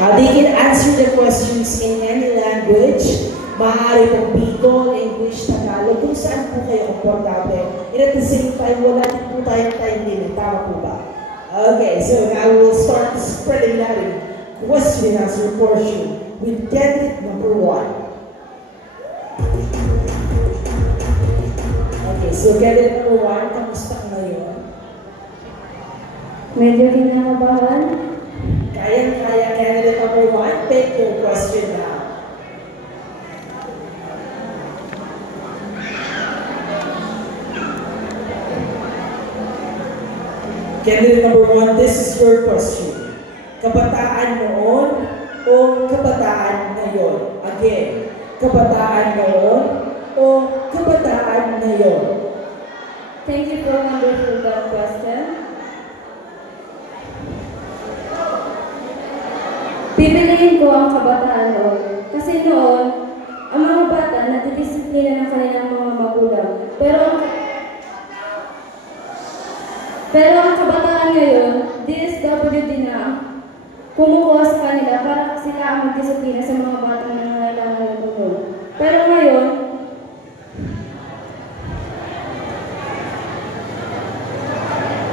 They can answer the questions in any language. Maaari pong Bicol, English, Tagalog, kung saan po kayo komportable. And at the same time, wala din po tayong time limit. Tama po ba? Okay, so now we'll start spreading that in question and answer portion with candidate number 1. Okay, so candidate number 1, kamusta ka ngayon? Medyo kinakabahan. Kaya candidate number 1, take your question now. Candidate number 1, this is your question. Kabataan noon o kabataan ngayon? Again, kabataan noon o kabataan ngayon? Thank you for a wonderful question. Pipiliin ko ang kabataan noon. Kasi noon, ang mga bata natidisiplina ng kanilang mga magulang. Pero ang kabataan ngayon, DSWD na kumukuha sa kanila para sila ang magdisiplina sa mga batang nangangailangan ng tulong. Pero ngayon,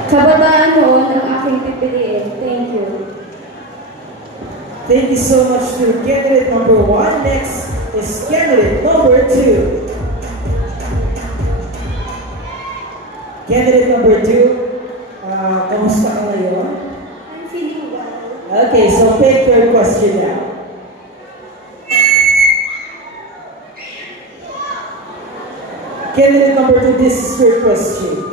kabataan noon ang aking pipiliin. Thank you. Thank you so much to candidate number 1. Next is candidate number 2. Candidate number 2. Kamusta ka ngayon? I'm feeling well. Okay, so take your question now. Candidate number 2, this is your question.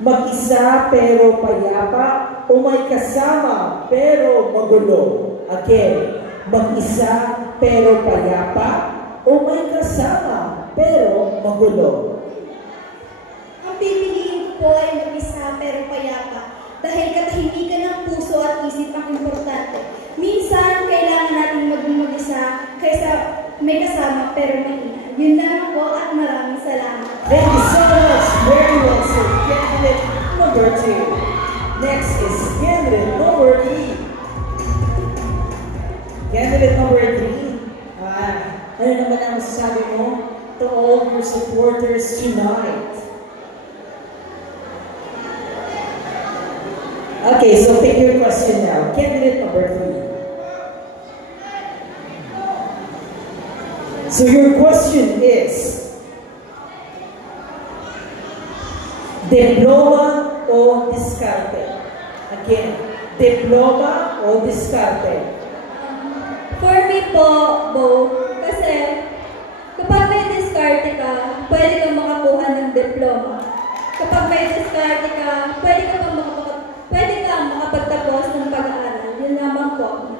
Mag-isa pero payapa o may kasama pero magulo? Again, mag-isa pero payapa o may kasama pero magulo? Ang pipiliin ko po ay mag-isa pero payapa dahil katahimikan ng puso at isip ang importante. Minsan, kailangan natin maging mag-isa kaysa may kasama pero mahina. Yun lang po at maraming salamat. Thank you so much. Very well, sir. Candidate number 2. Next is candidate number 3. Candidate number 3. Ano naman ang masasabi mo to all your supporters tonight? Okay, so take your question now. Candidate number 3. So your question is, diploma o diskarte? Again, diploma o diskarte? For me po, both. Kasi kapag may diskarte ka, pwede kang makakuha ng diploma. Kapag may diskarte ka, pwede kang makapagtapos ng pag-aaral. Yun naman po.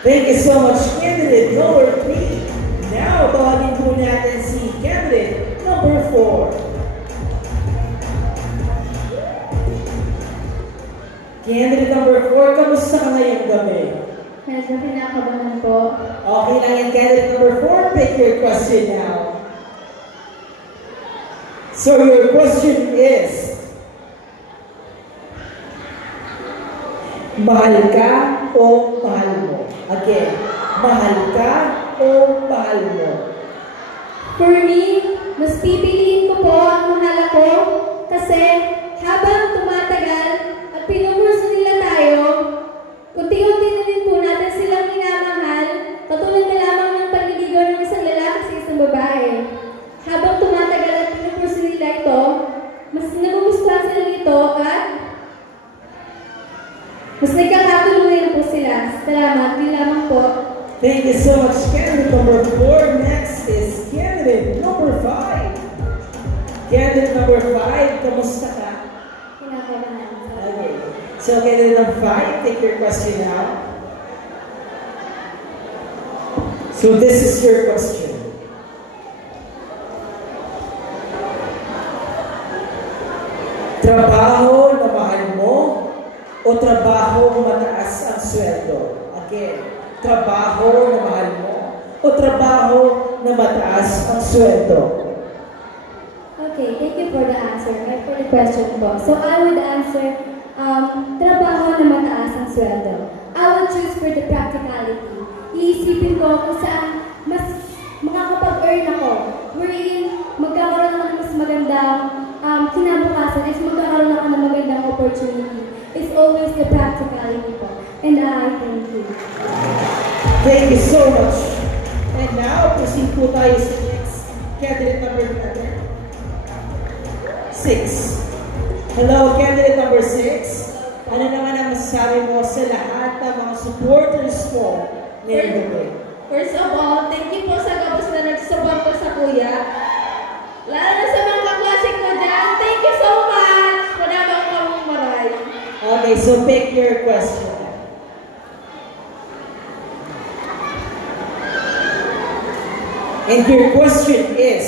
Thank you so much, candidate number 3. Now, tawagin po natin si candidate number 4. Candidate number 4, kamusta ka ngayong gabi? Medyo kinakabahan po. Okay lang yan, candidate number 4. Pick your question now. So your question is, mahal ka o mahal mo? Again, mahal ka o mahal mo? For me, mas pipiliin ko po ang mahal ako kasi habang tumatagal at pinupurso nila tayo, unti-unti na din po natin silang minamahal, katulad na lamang ng pagliligaw ng isang lalaki sa isang babae. Habang tumatagal at pinupurso nila ito, mas nagugustuhan sila nito at mas nagkakatulungan po sila. Salamat, di lamang po. Thank you so much, candidate number 4. Next is candidate number 5. Candidate number 5, kamusta ka? Kinakabahan. Okay. So candidate number 5, take your question now. So this is your question. Trabaho na mahal mo o trabaho mataas ang sweldo? Again, trabaho na mahal mo o trabaho na mataas ang sweldo? Okay, thank you for the answer. For the question po. So I would answer, trabaho na mataas ang sweldo. I would choose for the practicality. Iisipin ko kung saan mas makakapag-earn ako. Wherein, magkakaroon ako ng mas magandang kinabukasan is magkakaroon ako ng magandang opportunity. It's always the practicality po. And I thank you. Thank you so much. And now, proceed po tayo sa next candidate number 6. Hello, candidate number 6. Ano naman ang masasabi mo sa lahat ng mga supporters mo ngayong gabi? First of all, thank you po sa gabos na nagsusuporta sa kuya. Lalo na sa mga kaklase ko dyan, thank you so much! Wala bang kamong maray. Okay, so pick your question. And your question is,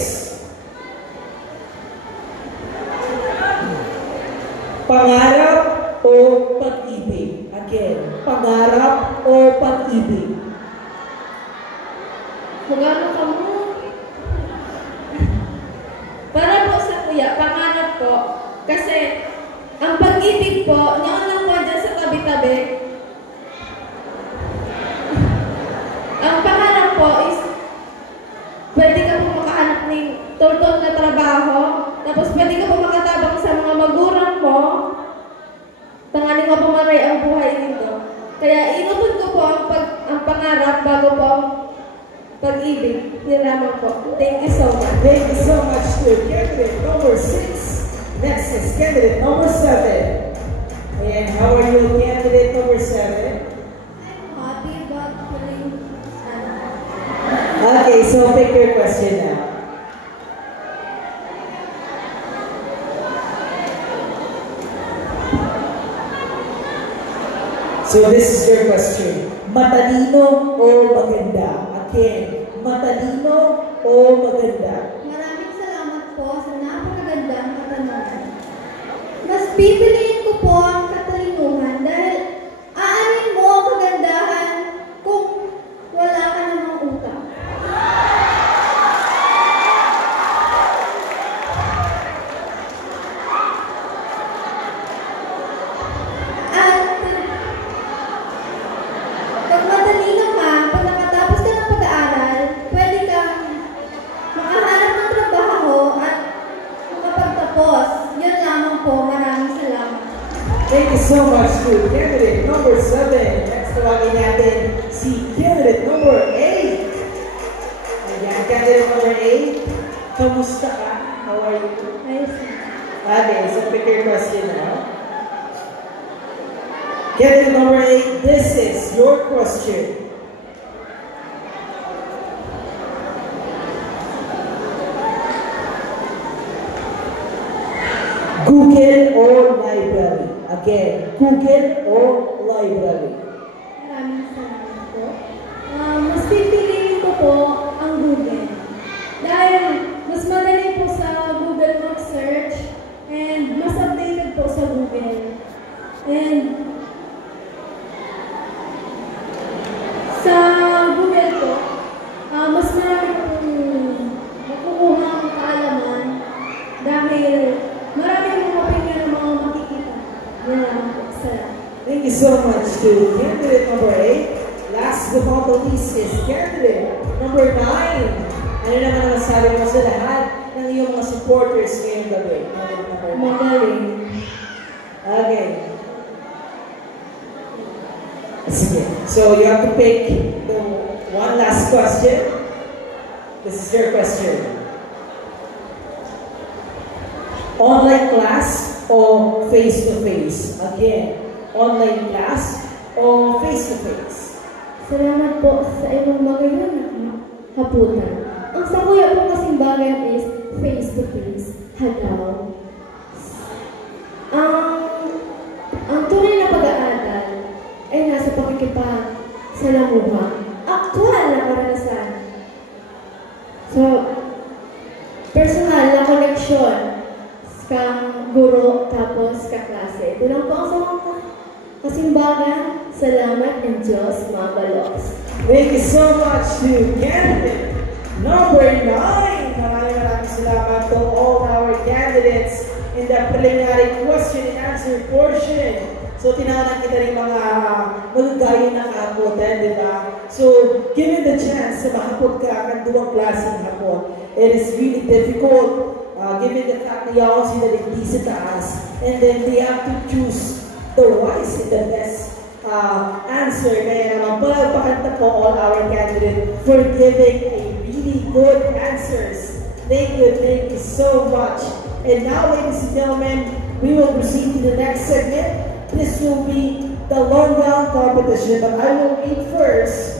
pangarap o pag-ibig? Again, pangarap o pag-ibig? Magano ka mo? Para po sa kuya, pangarap po. Kasi, ang pag-ibig po, naunang po dyan sa tabi-tabi. Ang pangarap po is, pwede ka po makahanap ng tultol na trabaho, tapos pwede ka po makatabang sa mga magulang mo, tanganin mo po maray ang buhay nito. Kaya inutod ko po ang pangarap bago po ang pag-ibig. Yun lamang po. Thank you so much. Thank you so much to candidate number 6. Next is candidate number 7. And how are you, candidate number 7? I'm happy but feeling sad. Okay, so pick your question now. So this is your question. Matalino o maganda? Again, matalino o maganda? Maraming salamat po sa napakagandang katanungan. Mas pipiliin ko po ang katalinuhan dahil aanin mo ang kagandahan kung wala ka namang utang. At pag matalino ka, pag nakatapos ka ng pag-aaral, pwede kang makahanap ng trabaho at makapagtapos. Yun lamang po. Maraming salamat. Thank you so much to candidate number 7. Next tawagin natin si candidate number 8. Ayan, candidate number 8. Kamusta ka? How are you? Ayos. Okay, so pick your question now. Candidate number 8, this is your question. Google or library? Again, Google or library? Maraming salamat po. Mas pipiliin ko po ang Google. Dahil mas madali po sa Google mag-search and mas updated po sa Google. And sa Google po, mas marami pong makukuha ang kaalaman dahil marami mong opinion ng mga makikita. Yan lang po. Salamat. Thank you so much to candidate number 8. Last but not the least is candidate number 9. Ano naman ang masabi mo sa lahat ng iyong mga supporters ngayong gabi? Magaling. Okay. Sige. So you have to pick the one last question. This is your question. Online class or face-to-face? Again, online class or face-to-face? Salamat po sa inyong magayon na hapunan. Ang sa kuya po kasing bagay is face-to-face. Hadaw. Ang tunay na pag-aaral ay nasa pakikipag-salamuha. Aktual na karanasan. So, personal na koneksyon kang guro tapos kaklase. Ito lang po ang sa mga kasimbagan. Salamat ng Diyos, mga baloks. Thank you so much to candidate number 9. Maraming salamat to all our candidates in the preliminary question and answer portion So, tinawanan kita rin mga magagayo ng hapon, di ba? So, given the chance na makapod ka ng duwang klaseng hapon, it is really difficult, given the fact na yaw sila hindi sa taas, and then they have to choose the wise and the best answer. Kaya naman, palagpakanta po all our candidates for giving a really good answers. Thank you so much. And now, ladies and gentlemen, we will proceed to the next segment. This will be the long gown competition, but I will read first